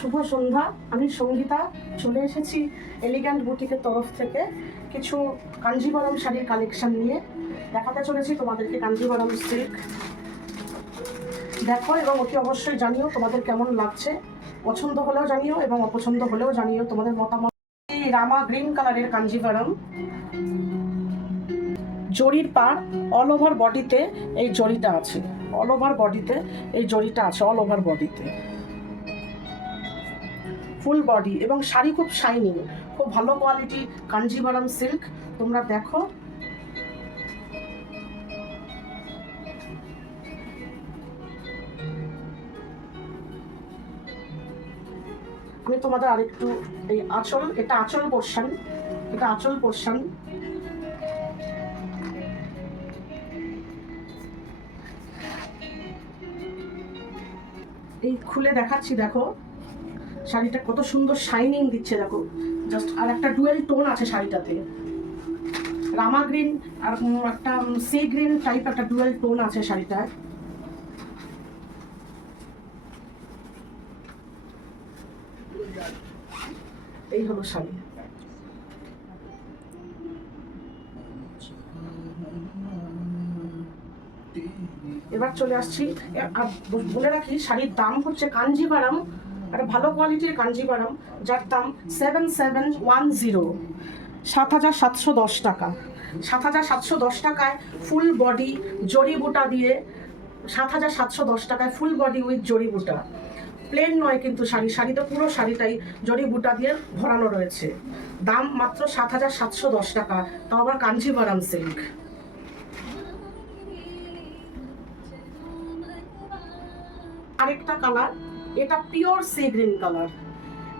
শুভ সন্ধ্যা। আমি সঙ্গীতা চলে এসেছি এলিগ্যান্ট বুটিকের তরফ থেকে কিছু কাঞ্জিবরম শাড়ির কালেকশন নিয়ে। দেখাতে চলেছি তোমাদেরকে কাঞ্জিবরম সিল্ক দেখো এবং অতি অবশ্যই জানিও তোমাদের কেমন লাগছে। পছন্দ হলেও জানিও এবং অপছন্দ হলেও জানিও তোমাদের মতামত। রামা গ্রিন কালারের কাঞ্জিবরম। জরির পার অল ওভার বডিতে এই জরিটা আছে। অল ওভার বডিতে এই জরিটা আছে অল ওভার বডিতে ফুল বডি এবং শাড়ি খুব শাইনিং খুব ভালো কোয়ালিটি কাঞ্জিভারাম সিল্ক তোমরা দেখো। আমি তোমাদের আরেকটু এই আঁচল, এটা আঁচল পোর্শন এটা আঁচল পোর্শন এই খুলে দেখাচ্ছি, দেখো। শাড়িটা কত সুন্দর শাইনিং দিচ্ছে, দেখো। জাস্ট আর একটা ডুয়েল টোন আছে শাড়িটাতে। রামা গ্রিন আর একটা সি গ্রিন টাইপ একটা ডুয়েল টোন আছে শাড়িটায় এই হলো শাড়ি। এবার চলে আসছি আর বলে রাখি, শাড়ির দাম হচ্ছে কাঞ্জিভারাম একটা ভালো কোয়ালিটির কাঞ্জিভারাম যার দাম সেভেন সেভেন ওয়ান জিরো সাত হাজার সাতশো দশ টাকা। সাত হাজার সাতশো দশ টাকায় ফুল বডি জড়ি বুটা দিয়ে সাত হাজার সাতশো দশ টাকায় ফুল বডি উইথ জড়ি বুটা। প্লেন নয় কিন্তু শাড়ি শাড়িতে পুরো শাড়িটাই জড়ি বুটা দিয়ে ভরানো রয়েছে। দাম মাত্র সাত হাজার সাতশো দশ টাকা, তাও আবার কাঞ্জিভারাম সিল্ক আরেকটা কালার এটা pure sea green colour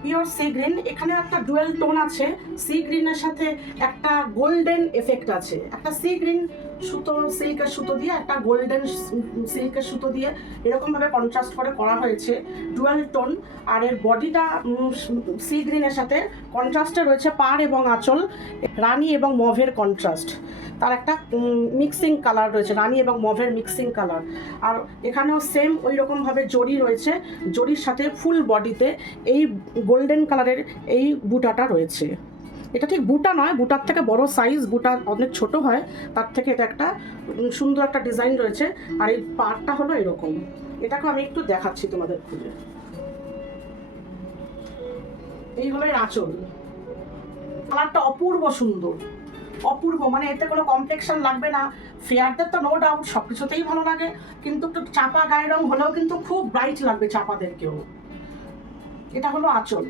pure sea green এখানে একটা ডুয়েল টোন আছে। সি গ্রিনের সাথে একটা গোল্ডেন এফেক্ট আছে। একটা সি গ্রিন সুতো সিল্কের সুতো দিয়ে, একটা গোল্ডেন সিল্কের সুতো দিয়ে এরকমভাবে কন্ট্রাস্ট করে করা হয়েছে ডুয়েল টোন আর এর বডিটা সি গ্রিনের সাথে কন্ট্রাস্টে রয়েছে পাড় এবং আঁচল, রানী এবং মভের কন্ট্রাস্ট তার একটা মিক্সিং কালার রয়েছে, রানী এবং মভের মিক্সিং কালার আর এখানেও সেম ওই রকমভাবে জড়ি রয়েছে। জড়ির সাথে ফুল বডিতে এই গোল্ডেন কালারের এই বুটাটা রয়েছে। এটা ঠিক বুটা নয়, বুটার থেকে বড় সাইজ বুটা অনেক ছোট হয়, তার থেকে এটা একটা সুন্দর একটা ডিজাইন রয়েছে, আর এই পাড়টা হলো এরকম। এটাকে আমি একটু দেখাচ্ছি তোমাদের খুঁজে। এই হলো এর আঁচল। কালারটা অপূর্ব সুন্দর। অপূর্ব মানে এতে কোনো কমপ্লেকশন লাগবে না। ফেয়ারদের তো নো ডাউট সব কিছুতেই ভালো লাগে, কিন্তু একটু চাপা গায়ে রং হলেও কিন্তু খুব ব্রাইট লাগবে চাপাদেরকেও। এটা হলো আঁচল।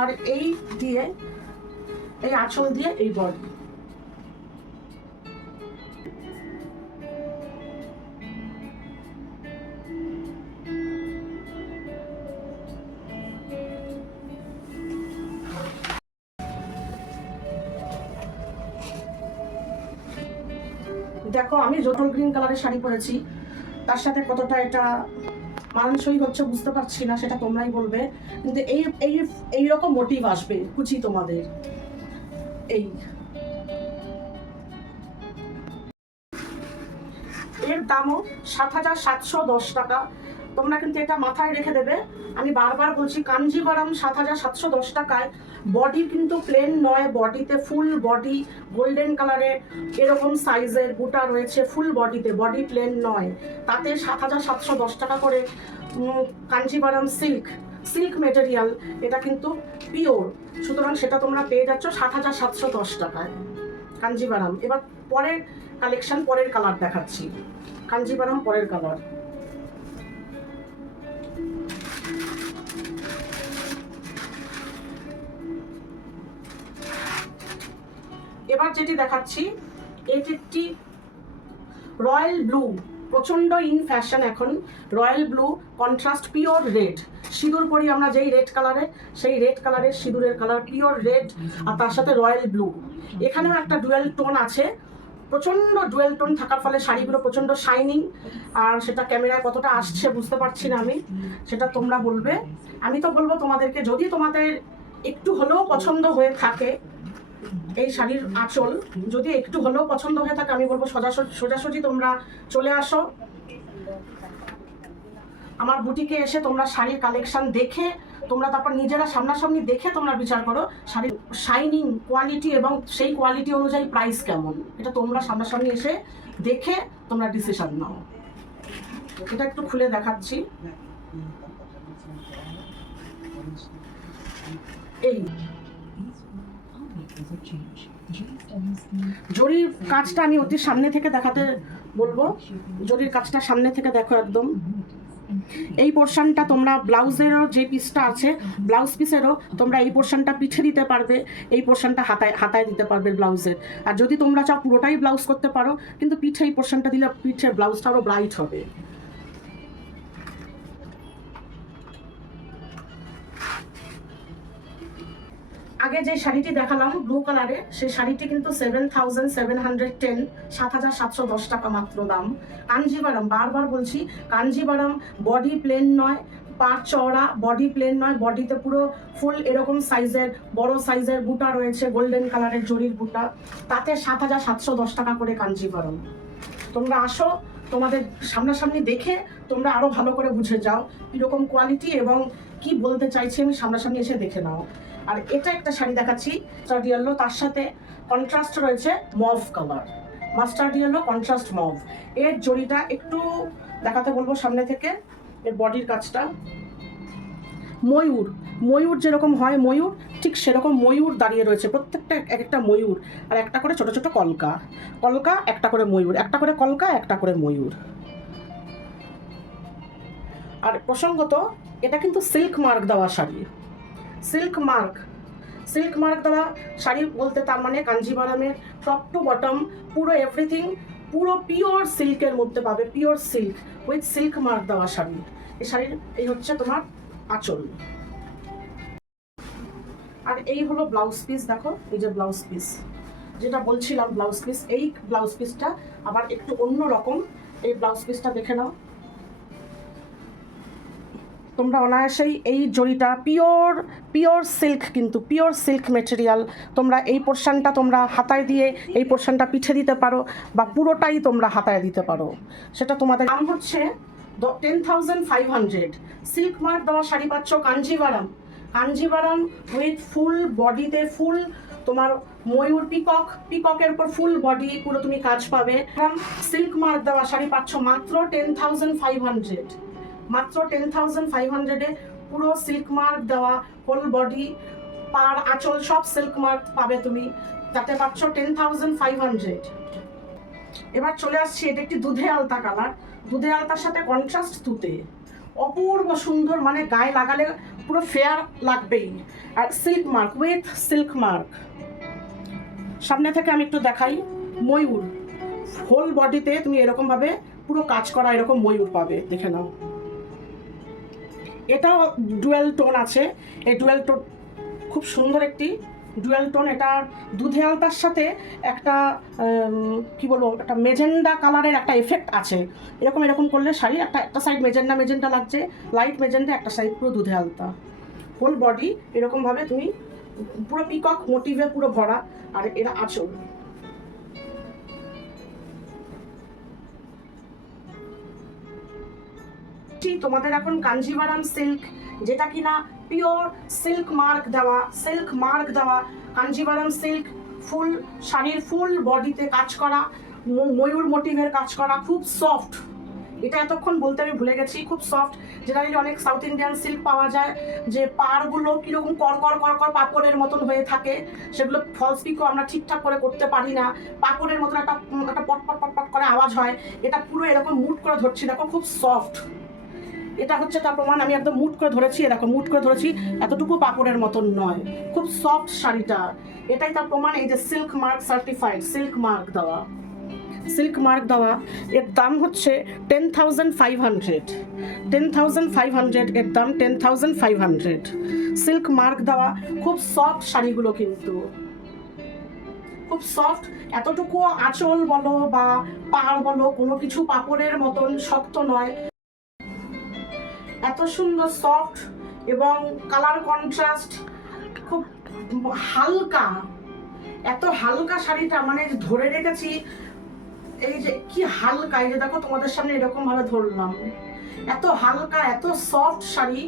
আর এই দিয়ে এই আঁচল দিয়ে এই বডি জটল গ্রিন কালারের শাড়ি পরেছি, তার সাথে কতটা এটা মানানসই হচ্ছে বুঝতে পারছি না, সেটা তোমরাই বলবে। কিন্তু এই এই এই রকম মোটিভ আসবে কুচি তোমাদের। এই। এর দামও সাত হাজার সাতশো দশ টাকা। তোমরা কিন্তু এটা মাথায় রেখে দেবে। আমি বারবার বলছি কাঞ্জিভারাম সাত হাজার সাতশো দশ টাকায়। বডি কিন্তু প্লেন নয় বডিতে ফুল বডি গোল্ডেন কালারের এরকম সাইজের বুটা রয়েছে ফুল বডিতে বডি প্লেন নয়। তাতে সাত হাজার সাতশো দশ টাকা করে um, Kanjivaram silk silk material এটা কিন্তু পিওর সুতরাং সেটা তোমরা পেয়ে যাচ্ছ সাত হাজার সাতশো দশ টাকায় কাঞ্জিভারাম এবার পরের কালেকশন পরের কালার দেখাচ্ছি। কাঞ্জিভারাম পরের কালার এবার যেটি দেখাচ্ছি এটি একটি রয়্যাল ব্লু, প্রচণ্ড ইন ফ্যাশন এখন, royal blue contrast pure red সিঁদুর পরি আমরা যেই রেড কালারের সেই রেড কালারের সিঁদুরের কালার পিওর রেড আর তার সাথে রয়্যাল ব্লু। এখানেও একটা ডুয়েল টোন আছে, প্রচণ্ড ডুয়েল টোন থাকার ফলে শাড়িগুলো প্রচণ্ড শাইনিং আর সেটা ক্যামেরায় কতটা আসছে বুঝতে পারছি না আমি, সেটা তোমরা বলবে। আমি তো বলব তোমাদেরকে, যদি তোমাদের একটু হলেও পছন্দ হয়ে থাকে এই শাড়ির আঁচল যদি একটু হলেও পছন্দ হয়ে থাকে, আমি বলব সোজাসুজি সোজাসুজি তোমরা চলে আসো। আমার বুটিকে এসে তোমরা শাড়ির কালেকশন দেখে, তোমরা তারপর নিজেরা সামনাসামনি দেখে তোমরা বিচার করো শাড়ির শাইনিং কোয়ালিটি এবং সেই কোয়ালিটি অনুযায়ী প্রাইস কেমন। এটা তোমরা সামনাসামনি এসে দেখে তোমরা ডিসিশন নাও। এটা একটু খুলে দেখাচ্ছি। এই। জরির কাজটা আমি অতি সামনে থেকে দেখাতে বলব। জরির কাজটা সামনে থেকে দেখো একদম। এই পোর্শনটা তোমরা ব্লাউজেরও যে পিসটা আছে, ব্লাউজ পিসেরও তোমরা এই পোর্শনটা পিঠে দিতে পারবে, এই পোর্শনটা হাতায় হাতায় দিতে পারবে ব্লাউজের। আর যদি তোমরা চাও পুরোটাই ব্লাউজ করতে পারো, কিন্তু পিঠে এই পোর্শনটা দিলে পিঠের ব্লাউজটা আরও ব্রাইট হবে। আগে যে শাড়িটি দেখালাম ব্লু কালারে সেই শাড়িটি কিন্তু seven thousand seven hundred ten সাত হাজার সাতশো দশ টাকা মাত্র দাম। কাঞ্জিবারাম, বারবার বলছি, কাঞ্জিবারাম বডি প্লেন নয়, পা চওড়া বডি প্লেন নয় বডিতে পুরো ফুল এরকম সাইজের বড় সাইজের বুটা রয়েছে গোল্ডেন কালারের জরির বুটা। তাতে সাত হাজার সাতশো দশ টাকা করে কাঞ্জিবারম। তোমরা আসো, তোমাদের সামনাসামনি দেখে তোমরা আরও ভালো করে বুঝে যাও, কীরকম কোয়ালিটি এবং কি বলতে চাইছি আমি সামনাসামনি এসে দেখে নাও। আর এটা একটা শাড়ি দেখাচ্ছি মাস্টার্ড ইয়েলো তার সাথে কন্ট্রাস্ট রয়েছে mauve colour mustard yellow contrast mauve এর জড়িটা একটু দেখাতে বলব সামনে থেকে, এর বডির কাজটা। ময়ূর ময়ূর যেরকম হয় ময়ূর, ঠিক সেরকম ময়ূর দাঁড়িয়ে রয়েছে, প্রত্যেকটা এক একটা ময়ূর, আর একটা করে ছোট ছোট কলকা। কলকা, একটা করে ময়ূর, একটা করে কলকা, একটা করে ময়ূর। আর প্রসঙ্গত, এটা কিন্তু সিল্ক মার্ক দেওয়া sari. Silk mark silk mark দ্বারা শাড়ি বলতে তার মানে কাঞ্জিবারামের টপ টু বটম পুরো এভরিথিং পুরো পিওর সিল্কের মধ্যে পাবে pure silk with silk mark দেওয়া শাড়ি। এই শাড়ির, এই হচ্ছে তোমার আঁচল। আর এই হলো ব্লাউজ পিস দেখো, এই যে ব্লাউজ পিস যেটা বলছিলাম ব্লাউজ পিস এই ব্লাউজ পিসটা আবার একটু অন্য রকম, এই ব্লাউজ পিসটা দেখে নাও। তোমরা অনায়াসেই এই জড়িটা পিওর পিওর সিল্ক কিন্তু, পিওর সিল্ক মেটেরিয়াল তোমরা এই পোর্শনটা তোমরা হাতায় দিয়ে এই পোর্শনটা পিঠে দিতে পারো বা পুরোটাই তোমরা হাতায় দিতে পারো। সেটা তোমাদের দাম হচ্ছে ten thousand five hundred silk mark দেওয়া শাড়ি পাচ্ছ কাঞ্জিবারাম। কাঞ্জিবারাম উইথ ফুল বডিতে ফুল তোমার ময়ূর পিকক, পিককের উপর ফুল বডি পুরো তুমি কাজ পাবে। সিল্ক মার্ক দেওয়া শাড়ি পাচ্ছ মাত্র টেন থাউজেন্ড ফাইভ হান্ড্রেড মাত্র টেন থাউজেন্ড ফাইভ হান্ড্রেডে পুরো সিল্ক মার্ক দেওয়া হোল বডি পার আঁচল সব সিল্ক মার্ক পাবে তুমি। তাতে পাচ্ছ টেন থাউজেন্ড ফাইভ হান্ড্রেড এবার চলে আসছি, এটা একটি দুধে আলতা কালার দুধে আলতার সাথে কন্ট্রাস্ট তুতে। অপূর্ব সুন্দর মানে গায়ে লাগালে পুরো ফেয়ার লাগবেই। আর silk mark with silk mark সামনে থেকে আমি একটু দেখাই, ময়ূর। হোল বডিতে তুমি এরকমভাবে পুরো কাজ করা এরকম ময়ূর পাবে, দেখে নাও। এটাও ডুয়েল টোন আছে। এই ডুয়েল টোন খুব সুন্দর একটি ডুয়েল টোন। এটা দুধে আলতার সাথে একটা কি বলব, একটা মেজেন্ডা কালারের একটা এফেক্ট আছে। এরকম এরকম করলে শাড়ি একটা একটা সাইড মেজেন্ডা মেজেন্ডা লাগছে। লাইট মেজেন্ডা, একটা সাইড পুরো দুধে আলতা। হোল বডি এরকমভাবে তুমি পুরো পিকক মোটিভে পুরো ভরা। আর এরা আঁচল ঠিক তোমাদের এখন কাঞ্জিভারাম সিল্ক, যেটা কিনা পিওর সিল্ক মার্ক দেওয়া সিল্ক মার্ক দেওয়া কাঞ্জিভারাম সিল্ক, ফুল, শাড়ির ফুল বডিতে কাজ করা ময়ূর মোটিভের কাজ করা, খুব সফট এটা এতক্ষণ বলতে আমি ভুলে গেছি, খুব সফট যেটা নিয়ে অনেক সাউথ ইন্ডিয়ান সিল্ক পাওয়া যায়, যে পাড়গুলো কীরকম করকর করকর পাপড়ের মতন হয়ে থাকে, সেগুলো ফলস পিকও আমরা ঠিকঠাক করে করতে পারি না। পাপড়ের মতন একটা একটা পট পট পট পট করে আওয়াজ হয়, এটা পুরো এরকম মুট করে ধরছি, দেখো, খুব সফট এটা হচ্ছে তার প্রমাণ, আমি একদম মুট করে ধরেছি এরকম মুট করে ধরেছি, এতটুকু পাপড়ের মতন নয়। খুব সফট শাড়িটা। এটাই তার প্রমাণ, এই যে silk mark certified silk mark দেওয়া। সিল্ক মার্ক দেওয়া, এর দাম হচ্ছে ten thousand five hundred ten thousand five hundred এর দাম ten thousand five hundred silk mark দেওয়া, খুব সফট শাড়িগুলো কিন্তু। খুব সফট এতটুকু আঁচল বলো বা পাড় বলো, কোনো কিছু পাপড়ের মতন শক্ত নয়। এত সুন্দর সফট এবং কালার কন্ট্রাস্ট খুব হালকা, এত হালকা শাড়িটা মানে ধরে রেখেছি, এই যে কি হালকা, এই যে দেখো তোমাদের সামনে এরকম ভাবে ধরলাম। এত হালকা, এত সফট শাড়ি,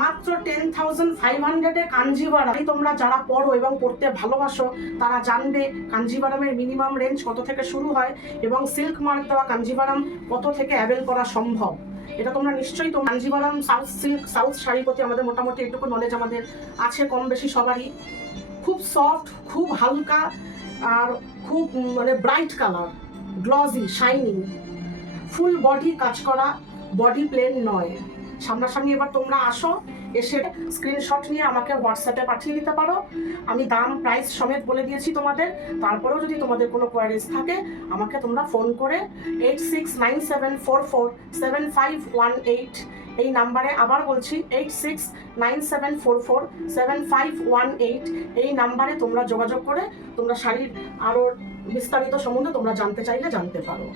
মাত্র টেন থাউজেন্ড ফাইভ হান্ড্রেডে কাঞ্জিভারাম তোমরা যারা পড়ো এবং পড়তে ভালোবাসো, তারা জানবে কাঞ্জিভারামের মিনিমাম রেঞ্জ কত থেকে শুরু হয় এবং সিল্ক মার্ক দেওয়া কাঞ্জিভারাম কত থেকে অ্যাভেল করা সম্ভব। এটা তোমরা নিশ্চয়ই তো কাঞ্জিভারাম সাউথ সিল্ক সাউথ শাড়ির প্রতি আমাদের মোটামুটি একটুকু নলেজ আমাদের আছে কম বেশি সবারই। খুব সফট খুব হালকা, আর খুব মানে bright colour glossy shining full body কাজ করা বডি প্লেন নয়। সামনাসামনি এবার তোমরা আসো এসে স্ক্রিনশট নিয়ে আমাকে হোয়াটসঅ্যাপে পাঠিয়ে দিতে পারো। আমি দাম প্রাইস সমেত বলে দিয়েছি তোমাদের। তারপরেও যদি তোমাদের কোনো কোয়ারিজ থাকে, আমাকে তোমরা ফোন করে eight six nine seven four four seven five one eight এই নাম্বারে আবার বলছি eight six nine seven four four seven five one eight এই নাম্বারে তোমরা যোগাযোগ করে, তোমরা শাড়ির আরও বিস্তারিত সম্বন্ধে তোমরা জানতে চাইলে জানতে পারো।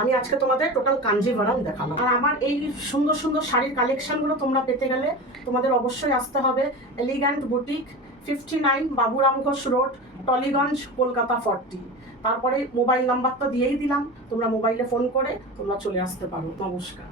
আমি আজকে তোমাদের টোটাল কাঞ্জিভারাম দেখালাম। আর আমার এই সুন্দর সুন্দর শাড়ির কালেকশনগুলো তোমরা পেতে গেলে তোমাদের অবশ্যই আসতে হবে elegant boutique fifty nine Baburam Ghosh road Tollygunge, Kolkata forty তারপরে মোবাইল নাম্বার তো দিয়েই দিলাম। তোমরা মোবাইলে ফোন করে তোমরা চলে আসতে পারো। নমস্কার।